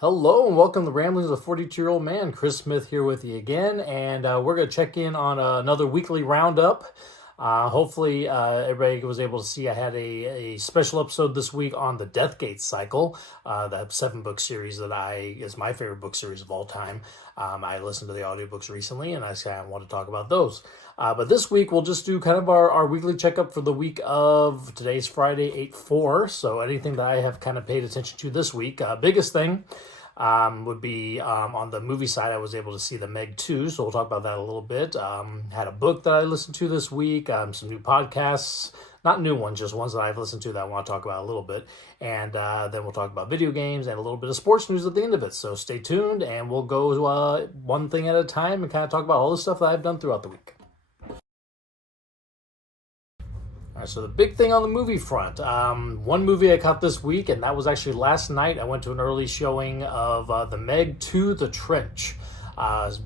Hello and welcome to Ramblings of a 42-Year-Old Man. Chris Smith here with you again, and we're going to check in on another weekly roundup. Hopefully everybody was able to see I had a special episode this week on the Deathgate cycle, that 7-book series that is my favorite book series of all time. I listened to the audiobooks recently, and I kind of want to talk about those. But this week, we'll just do kind of our weekly checkup for the week of, today's Friday, 8/4. So anything that I have kind of paid attention to this week. Biggest thing would be on the movie side, I was able to see the Meg 2, so we'll talk about that a little bit. Had a book that I listened to this week, some new podcasts, not new ones, just ones that I've listened to that I want to talk about a little bit. And then we'll talk about video games and a little bit of sports news at the end of it. So stay tuned, and we'll go one thing at a time and kind of talk about all the stuff that I've done throughout the week. All right, so the big thing on the movie front, one movie I caught this week, and that was actually last night. I went to an early showing of the Meg 2, The Trench,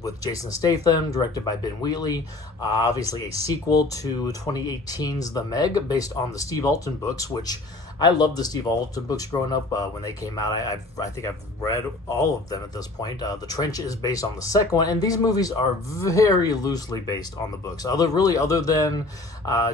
with Jason Statham, directed by Ben Wheatley. Obviously a sequel to 2018's The Meg, based on the Steve Alten books, which I loved the Steve Alten books growing up when they came out. I think I've read all of them at this point. The Trench is based on the second one, and these movies are very loosely based on the books. Other than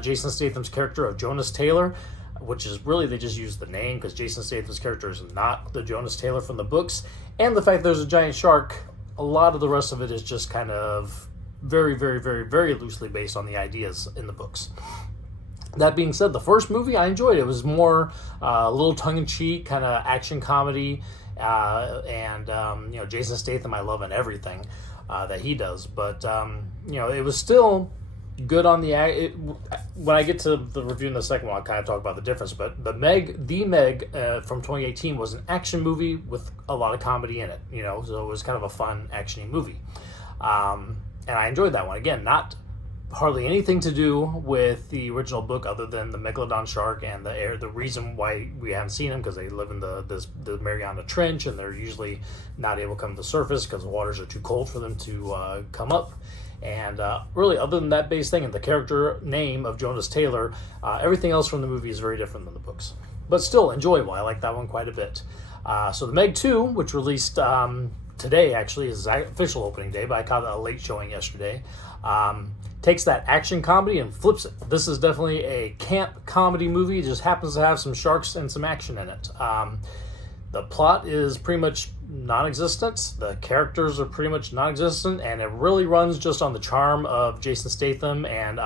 Jason Statham's character of Jonas Taylor, which is really, they just use the name because Jason Statham's character is not the Jonas Taylor from the books, and the fact there's a giant shark, a lot of the rest of it is just kind of very, very, very, very loosely based on the ideas in the books. That being said, the first movie I enjoyed. It was more a little tongue-in-cheek, kind of action comedy, and Jason Statham I love in everything that he does. But it was still good on the. When I get to the review in the second one, I'll kind of talk about the difference. But the Meg from 2018 was an action movie with a lot of comedy in it. So it was kind of a fun actiony movie, and I enjoyed that one. Again, not hardly anything to do with the original book other than the Megalodon shark and the reason why we haven't seen them, because they live in the Mariana Trench, and they're usually not able to come to the surface because the waters are too cold for them to come up. And really, other than that base thing and the character name of Jonas Taylor, everything else from the movie is very different than the books, but still enjoyable. I like that one quite a bit. So the Meg 2, which released today, actually is official opening day, but I caught a late showing yesterday, takes that action comedy and flips it. This is definitely a camp comedy movie. It just happens to have some sharks and some action in it. The plot is pretty much non-existent. The characters are pretty much non-existent, and it really runs just on the charm of Jason Statham and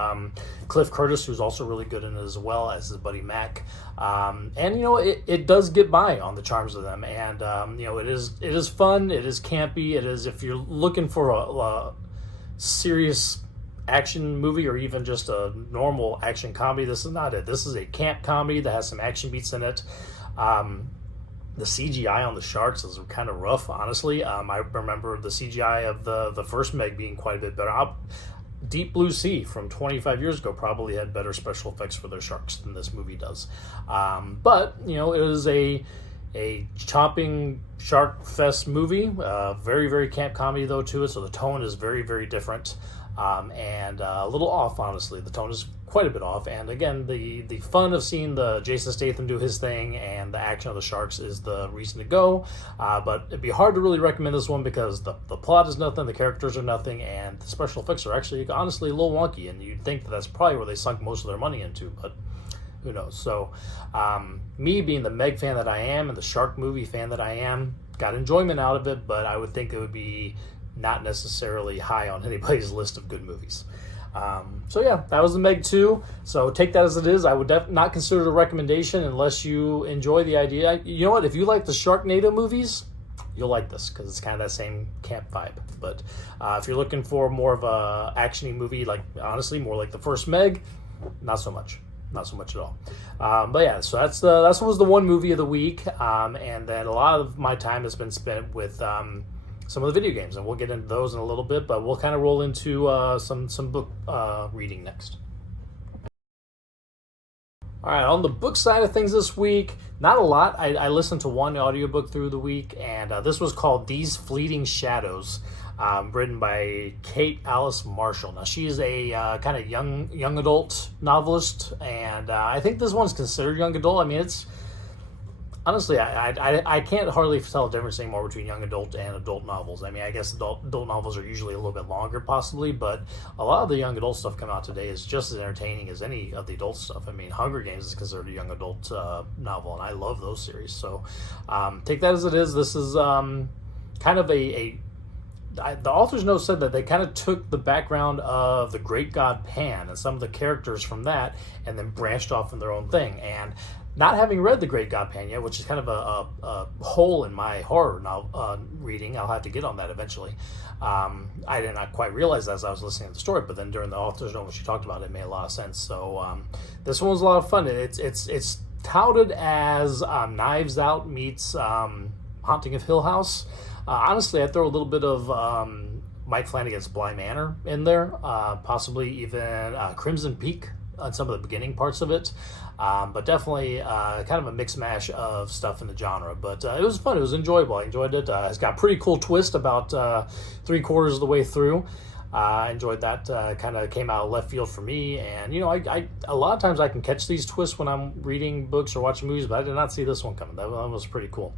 Cliff Curtis, who's also really good in it as well as his buddy Mac. It does get by on the charms of them, and it is fun. It is campy. It is, if you're looking for a serious action movie or even just a normal action comedy, this is not it. This is a camp comedy that has some action beats in it. The CGI on the sharks is kind of rough, honestly. I remember the CGI of the first Meg being quite a bit better. Deep Blue Sea from 25 years ago probably had better special effects for their sharks than this movie does. But it is a chopping shark fest movie. Very, very camp comedy though to it, so the tone is very, very different. And a little off, honestly. The tone is quite a bit off, and again, the fun of seeing the Jason Statham do his thing and the action of the sharks is the reason to go. But it'd be hard to really recommend this one because the plot is nothing, the characters are nothing, and the special effects are actually honestly a little wonky, and you'd think that's probably where they sunk most of their money into, but who knows. So me being the Meg fan that I am and the shark movie fan that I am, got enjoyment out of it, but I would think it would be not necessarily high on anybody's list of good movies. That was the Meg 2. So take that as it is. I would not consider it a recommendation unless you enjoy the idea. You know what? If you like the Sharknado movies, you'll like this because it's kind of that same camp vibe. But if you're looking for more of a actiony movie, like honestly more like the first Meg, not so much. Not so much at all. So that was the one movie of the week. And then a lot of my time has been spent with some of the video games, and we'll get into those in a little bit, but we'll kind of roll into some book reading next. All right, on the book side of things this week, not a lot. I listened to one audiobook through the week, and this was called These Fleeting Shadows, written by Kate Alice Marshall. Now, she's a kind of young adult novelist, and I think this one's considered young adult. I mean, honestly, I can't hardly tell the difference anymore between young adult and adult novels. I mean, I guess adult novels are usually a little bit longer, possibly, but a lot of the young adult stuff coming out today is just as entertaining as any of the adult stuff. I mean, Hunger Games is considered a young adult novel, and I love those series. So take that as it is. This is kind of the author's note said that they kind of took the background of the great god Pan and some of the characters from that and then branched off in their own thing. And not having read the great god Pan yet, which is kind of a hole in my horror novel reading, I'll have to get on that eventually. I did not quite realize that as I was listening to the story, but then during the author's note when she talked about it, it made a lot of sense. So this one was a lot of fun. It's touted as Knives Out meets Haunting of Hill House. Honestly, I'd throw a little bit of Mike Flanagan's Bly Manor in there, possibly even Crimson Peak on some of the beginning parts of it, but definitely kind of a mix mash of stuff in the genre. But it was fun. It was enjoyable. I enjoyed it. It's got a pretty cool twist about 3/4 of the way through. I enjoyed that. Kind of came out of left field for me, and I a lot of times I can catch these twists when I'm reading books or watching movies, but I did not see this one coming. That one was pretty cool.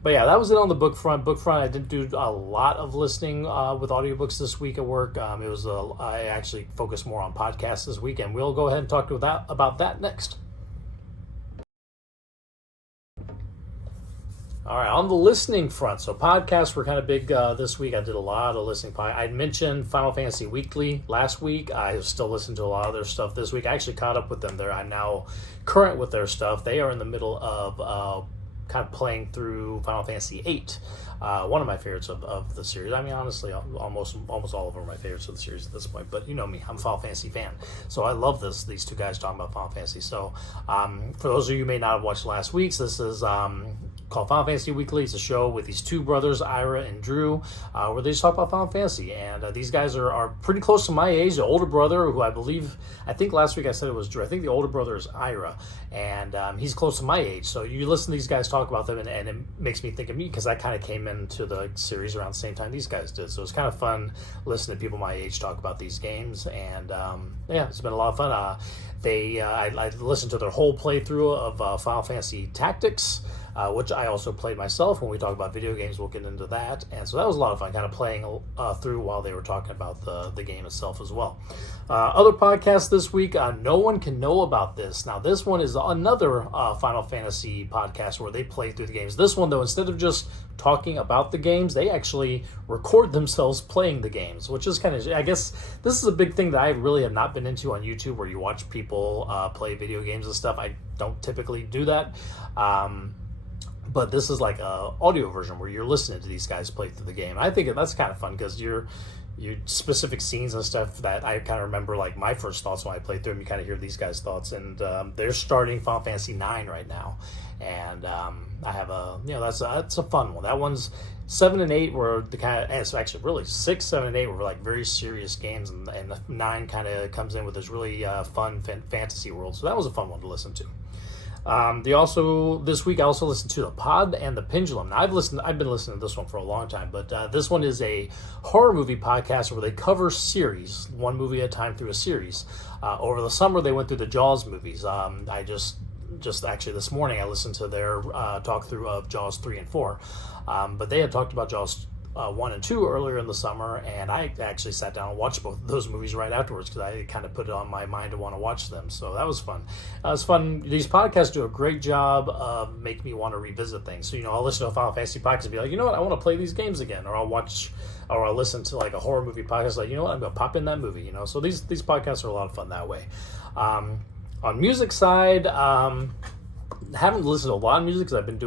But yeah, that was it on the book front. I didn't do a lot of listening with audiobooks this week at work. I actually focused more on podcasts this week, and we'll go ahead and talk about that next. All right, on the listening front, so podcasts were kind of big this week. I did a lot of listening. I mentioned Final Fantasy Weekly last week. I still listen to a lot of their stuff this week. I actually caught up with them. I'm now current with their stuff. They are in the middle of kind of playing through Final Fantasy VIII, one of my favorites of the series. I mean, honestly, almost all of them are my favorites of the series at this point. But you know me, I'm a Final Fantasy fan, so I love these two guys talking about Final Fantasy. So for those of you who may not have watched last week's, this is called Final Fantasy Weekly. It's a show with these two brothers, Ira and Drew, where they just talk about Final Fantasy. And these guys are pretty close to my age. The older brother, who I think last week I said it was Drew. I think the older brother is Ira, and he's close to my age. So you listen to these guys talk about them, and it makes me think of me, because I kind of came into the series around the same time these guys did. So it's kind of fun listening to people my age talk about these games. And yeah, it's been a lot of fun. I listened to their whole playthrough of Final Fantasy Tactics, which I also played myself. When we talk about video games, we'll get into that. And so that was a lot of fun, kind of playing through while they were talking about the game itself as well. Other podcasts this week, No One Can Know About This. Now, this one is another Final Fantasy podcast where they play through the games. This one, though, instead of just talking about the games, they actually record themselves playing the games, which is kind of, I guess, this is a big thing that I really have not been into on YouTube, where you watch people play video games and stuff. I don't typically do that. But this is like a audio version where you're listening to these guys play through the game. I think that's kind of fun, because your specific scenes and stuff that I kind of remember, like my first thoughts when I played through them, you kind of hear these guys' thoughts. And they're starting Final Fantasy IX right now, and I have that's a fun one. That one's 7 and 8 were the kind of, and it's actually really 6, 7, and 8 were like very serious games, and 9 kind of comes in with this really fun fantasy world. So that was a fun one to listen to. This week I also listened to The Pod and the Pendulum. Now I've been listening to this one for a long time, but this one is a horror movie podcast where they cover series, one movie at a time through a series. Over the summer they went through the Jaws movies. I just actually this morning I listened to their talk through of Jaws 3 and 4, but they had talked about Jaws 1 and 2 earlier in the summer, and I actually sat down and watched both of those movies right afterwards, because I kind of put it on my mind to want to watch them. So that was fun. It was fun. These podcasts do a great job of making me want to revisit things. So, I'll listen to a Final Fantasy podcast and be like, you know what, I want to play these games again. Or I'll listen to like a horror movie podcast, like, you know what, I'm going to pop in that movie, So these podcasts are a lot of fun that way. On music side, haven't listened to a lot of music, because I've been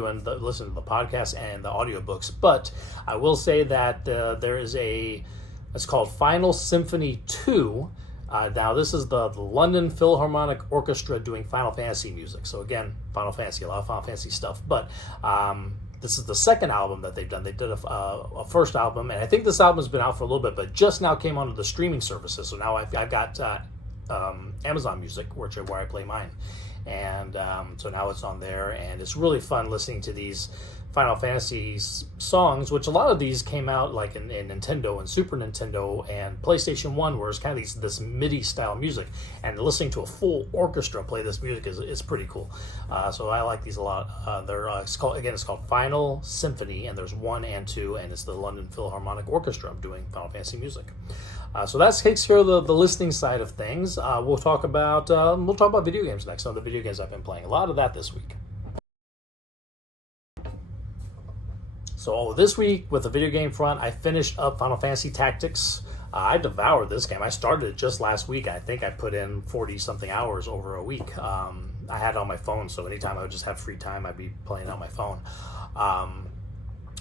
listening to the podcasts and the audiobooks, but I will say that there is it's called Final Symphony II. Now this is the London Philharmonic Orchestra doing Final Fantasy music. So again, Final Fantasy, a lot of Final Fantasy stuff, but this is the second album that they've done. They did a first album, and I think this album's been out for a little bit, but just now came onto the streaming services. So now I've got Amazon Music, where I play mine. And so now it's on there, and it's really fun listening to these Final Fantasy songs, which a lot of these came out like in Nintendo and Super Nintendo and PlayStation 1, where it's kind of this MIDI style music, and listening to a full orchestra play this music is pretty cool. So I like these a lot. It's called Final Symphony, and there's 1 and 2, and it's the London Philharmonic Orchestra doing Final Fantasy music. So that takes care of the listening side of things. We'll talk about video games next. Some of the video games I've been playing, a lot of that this week. So this week, with the video game front, I finished up Final Fantasy Tactics. I devoured this game. I started it just last week. I think I put in 40-something hours over a week. I had it on my phone, so anytime I would just have free time, I'd be playing on my phone.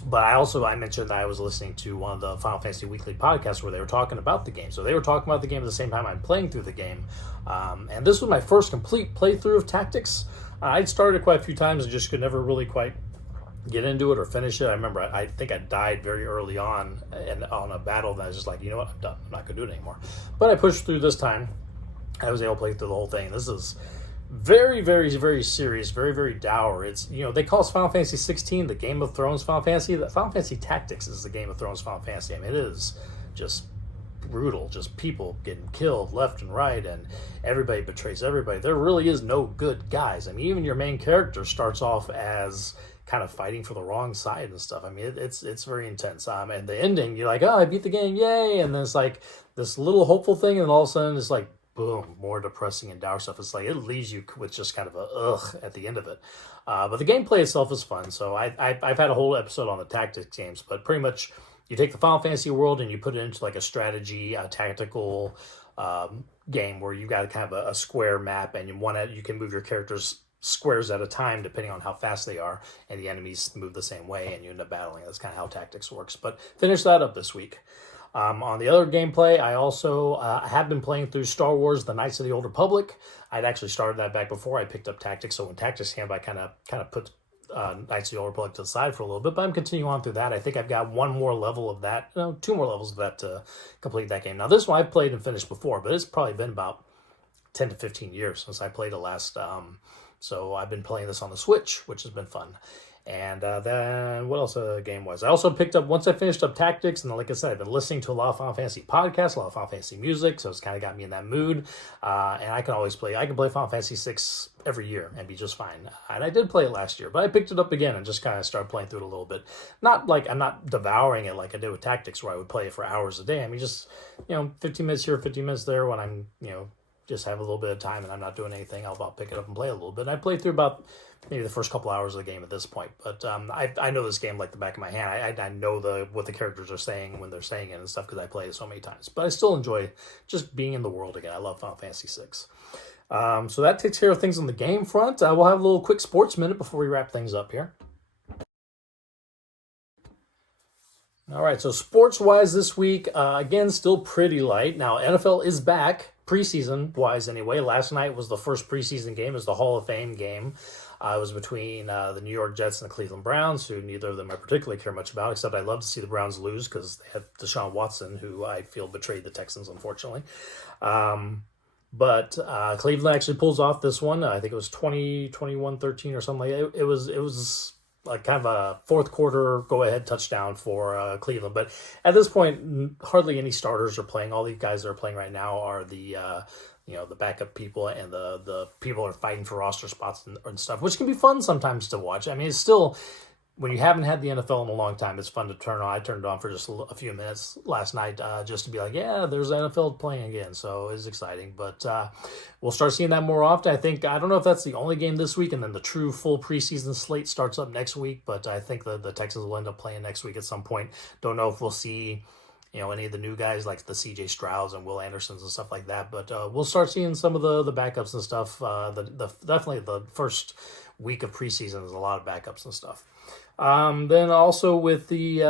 But I mentioned that I was listening to one of the Final Fantasy Weekly podcasts where they were talking about the game. So they were talking about the game at the same time I'm playing through the game. And this was my first complete playthrough of Tactics. I'd started quite a few times and just could never really quite get into it or finish it. I remember I think I died very early on a battle that I was just like, you know what, I'm done. I'm not going to do it anymore. But I pushed through this time. I was able to play through the whole thing. This is very, very, very serious, very, very dour. It's, they call it Final Fantasy 16 the Game of Thrones Final Fantasy. The Final Fantasy Tactics is the Game of Thrones Final Fantasy. I mean, it is just brutal, just people getting killed left and right, and everybody betrays everybody. There really is no good guys. I mean, even your main character starts off as kind of fighting for the wrong side and stuff. I mean, it's very intense. And the ending, you're like, oh, I beat the game, yay! And then it's like this little hopeful thing, and all of a sudden it's like, boom, more depressing and dour stuff. It's like it leaves you with just kind of a ugh at the end of it. But the gameplay itself is fun. So I've had a whole episode on the tactics games, but pretty much you take the Final Fantasy world and you put it into like a strategy, a tactical game where you got kind of a square map, and you can move your characters squares at a time depending on how fast they are, and the enemies move the same way and you end up battling. That's kind of how Tactics works. But finish that up this week. On the other gameplay, I also have been playing through Star Wars The Knights of the Old Republic. I'd actually started that back before I picked up Tactics, so when Tactics came up, I kind of put Knights of the Old Republic to the side for a little bit, but I'm continuing on through that. I think I've got one more level of that, 2 more levels of that to complete that game. Now this one I've played and finished before, but it's probably been about 10 to 15 years since I played it last. So I've been playing this on the Switch, which has been fun. And then what else game-wise? I also picked up, once I finished up Tactics, and then, like I said, I've been listening to a lot of Final Fantasy podcasts, a lot of Final Fantasy music, so it's kind of got me in that mood. And I can play Final Fantasy VI every year and be just fine. And I did play it last year, but I picked it up again and just kind of started playing through it a little bit. Not like I'm not devouring it like I did with Tactics, where I would play it for hours a day. I mean, just, 15 minutes here, 15 minutes there when I'm, just have a little bit of time and I'm not doing anything, I'll pick it up and play a little bit. And I played through about maybe the first couple hours of the game at this point. But I know this game like the back of my hand. I know what the characters are saying when they're saying it and stuff, because I played it so many times. But I still enjoy just being in the world again. I love Final Fantasy VI. So that takes care of things on the game front. We'll have a little quick sports minute before we wrap things up here. All right, so sports-wise this week, again, still pretty light. Now, NFL is back, preseason-wise anyway. Last night was the first preseason game. It was the Hall of Fame game. It was between the New York Jets and the Cleveland Browns, who neither of them I particularly care much about, except I love to see the Browns lose because they had Deshaun Watson, who I feel betrayed the Texans, unfortunately. But Cleveland actually pulls off this one. I think it was 21-13 or something like that. It was like kind of a fourth quarter go-ahead touchdown for Cleveland. But at this point, hardly any starters are playing. All these guys that are playing right now are the backup people, and the people are fighting for roster spots and stuff, which can be fun sometimes to watch. I mean, it's still, when you haven't had the NFL in a long time, it's fun to turn on. I turned it on for just a few minutes last night just to be like, yeah, there's NFL playing again. So it's exciting. But we'll start seeing that more often. I don't know if that's the only game this week, and then the true full preseason slate starts up next week. But I think the Texans will end up playing next week at some point. Don't know if we'll see any of the new guys like the C.J. Strouds and Will Andersons and stuff like that. But we'll start seeing some of the backups and stuff. Definitely the first week of preseason is a lot of backups and stuff. Then also with the,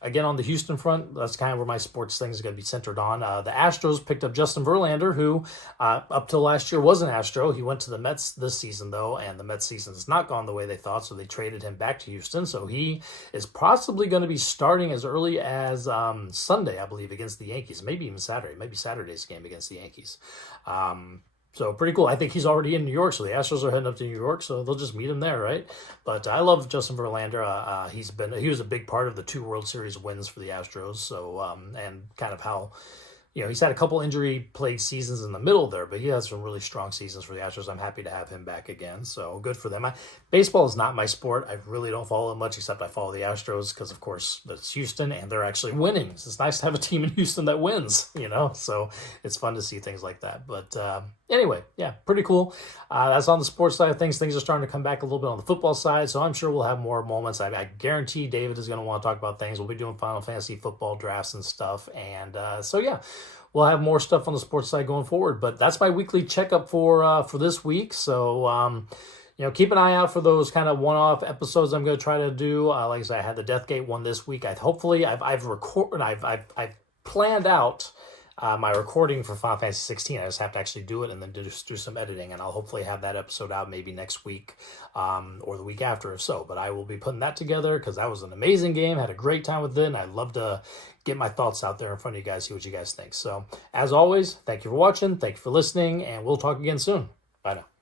again, on the Houston front, that's kind of where my sports thing is going to be centered on. The Astros picked up Justin Verlander, who up till last year was an Astro. He went to the Mets this season, though, and the Mets season has not gone the way they thought, so they traded him back to Houston. So he is possibly going to be starting as early as Sunday, I believe, against the Yankees. Maybe even Saturday. Maybe Saturday's game against the Yankees. So pretty cool. I think he's already in New York, so the Astros are heading up to New York, so they'll just meet him there, right? But I love Justin Verlander. He was a big part of the 2 World Series wins for the Astros. So and kind of how, he's had a couple injury-plagued seasons in the middle there, but he has some really strong seasons for the Astros. I'm happy to have him back again, so good for them. Baseball is not my sport. I really don't follow it much, except I follow the Astros because, of course, it's Houston, and they're actually winning. So it's nice to have a team in Houston that wins, so it's fun to see things like that. But anyway, yeah, pretty cool. That's on the sports side of things. Things are starting to come back a little bit on the football side, so I'm sure we'll have more moments. I guarantee David is going to want to talk about things. We'll be doing Final Fantasy football drafts and stuff, and so yeah, we'll have more stuff on the sports side going forward. But that's my weekly checkup for this week. So keep an eye out for those kind of one-off episodes I'm going to try to do. Like I said, I had the Deathgate one this week. I've planned out my recording for Final Fantasy 16. I just have to actually do it and then do some editing, and I'll hopefully have that episode out maybe next week or the week after or so. But I will be putting that together because that was an amazing game. Had a great time with it, and I'd love to get my thoughts out there in front of you guys, see what you guys think. So as always, thank you for watching, thank you for listening, and we'll talk again soon. Bye now.